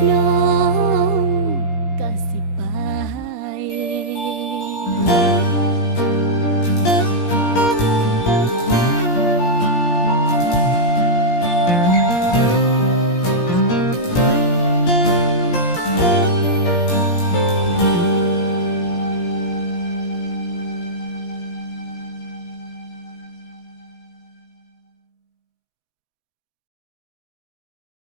No.